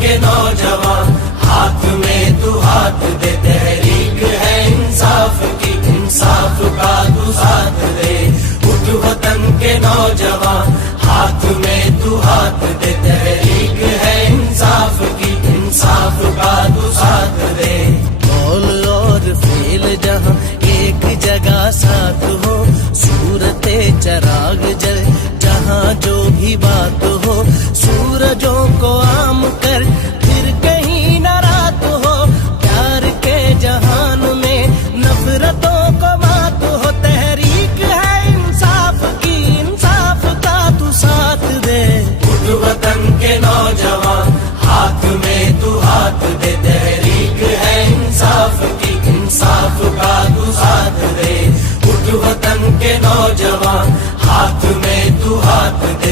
کے نوجوان، ہاتھ میں تو ہاتھ دے، تحریک ہے انصاف کی، انصاف کا تو ساتھ دے۔ اٹھ وطن کے نوجوان، ہاتھ میں تو ہاتھ دے، تحریک ہے انصاف کی، انصاف کا تو ساتھ دے۔ قول اور فعل جہاں ایک جگہ ساتھ ہو، صورت چراغ جل جہاں جو بھی بات ہو، سورجوں کو عام کر پھر کہیں نہ رات ہو، پیار کے جہان میں نفرتوں کو مات ہو، تحریک ہے انصاف کی، انصاف کا تو ساتھ دے۔ اٹھ وطن کے نوجوان، ہاتھ میں تو ہاتھ دے، تحریک ہے انصاف کی، انصاف کا تو ساتھ دے۔ اٹھ وطن کے نوجوان، ہاتھ میں تو ہاتھ دے،